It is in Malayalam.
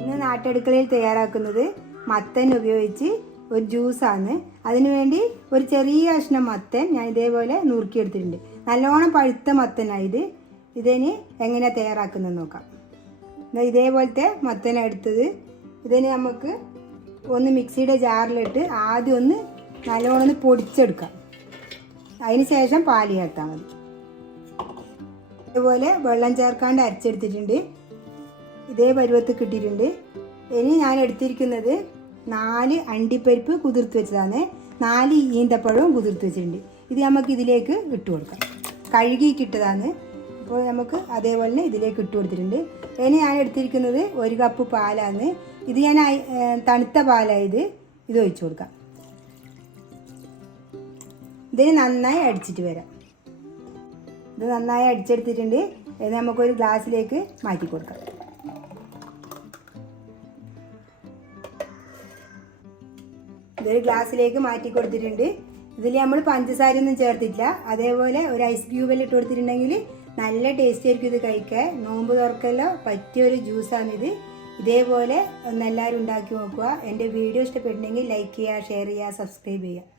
ഇന്ന് നാട്ടടുക്കളയിൽ തയ്യാറാക്കുന്നത് മത്തൻ ഉപയോഗിച്ച് ഒരു ജ്യൂസാണ്. അതിനുവേണ്ടി ഒരു ചെറിയ കഷ്ണം മത്തൻ ഞാൻ ഇതേപോലെ നുറുക്കിയെടുത്തിട്ടുണ്ട്. നല്ലോണം പഴുത്ത മത്തനായത്. ഇതിന് എങ്ങനെയാണ് തയ്യാറാക്കുന്നത് നോക്കാം. ഇതേപോലത്തെ മത്തനാണ് എടുത്തത്. ഇതിന് നമുക്ക് ഒന്ന് മിക്സിയുടെ ജാറിലിട്ട് ആദ്യം ഒന്ന് നല്ലോണം ഒന്ന് പൊടിച്ചെടുക്കാം. അതിന് ശേഷം പാല് ചേർത്താൽ മതി. ഇതുപോലെ വെള്ളം ചേർക്കാണ്ട് അരച്ചെടുത്തിട്ടുണ്ട്. ഇതേ പരുവത്ത് കിട്ടിയിട്ടുണ്ട്. ഇനി ഞാൻ എടുത്തിരിക്കുന്നത് 4 അണ്ടിപ്പരിപ്പ് കുതിർത്ത് വെച്ചതാണ്. 4 ഈന്തപ്പഴവും കുതിർത്ത് വെച്ചിട്ടുണ്ട്. ഇത് നമുക്ക് ഇതിലേക്ക് ഇട്ട് കൊടുക്കാം. കഴുകിയിട്ടതാണ്. അപ്പോൾ നമുക്ക് അതേപോലെ തന്നെ ഇതിലേക്ക് ഇട്ട് കൊടുത്തിട്ടുണ്ട്. ഇനി ഞാൻ എടുത്തിരിക്കുന്നത് 1 കപ്പ് പാലാണ്. ഇത് ഞാൻ തണുത്ത പാലായത്. ഇത് ഒഴിച്ചു കൊടുക്കാം. ഇതിന് നന്നായി അടിച്ചിട്ട് വരാം. ഇത് നന്നായി അടിച്ചെടുത്തിട്ടുണ്ട്. ഇത് നമുക്കൊരു ഗ്ലാസ്സിലേക്ക് മാറ്റി കൊടുക്കാം. ഇതൊരു ഗ്ലാസ്സിലേക്ക് മാറ്റി കൊടുത്തിട്ടുണ്ട്. ഇതിൽ നമ്മൾ പഞ്ചസാരയൊന്നും ചേർത്തില്ല. അതേപോലെ ഒരു ഐസ് ക്യൂബെല്ലാം ഇട്ട് കൊടുത്തിട്ടുണ്ടെങ്കിൽ നല്ല ടേസ്റ്റ് ആയിരിക്കും ഇത് കഴിക്കാൻ. നോമ്പ് തുറക്കല്ലോ പറ്റിയൊരു ജ്യൂസാണിത്. ഇതേപോലെ ഒന്ന് എല്ലാവരും ഉണ്ടാക്കി നോക്കുക. എൻ്റെ വീഡിയോ ഇഷ്ടപ്പെട്ടിട്ടുണ്ടെങ്കിൽ ലൈക്ക് ചെയ്യുക, ഷെയർ ചെയ്യുക, സബ്സ്ക്രൈബ് ചെയ്യുക.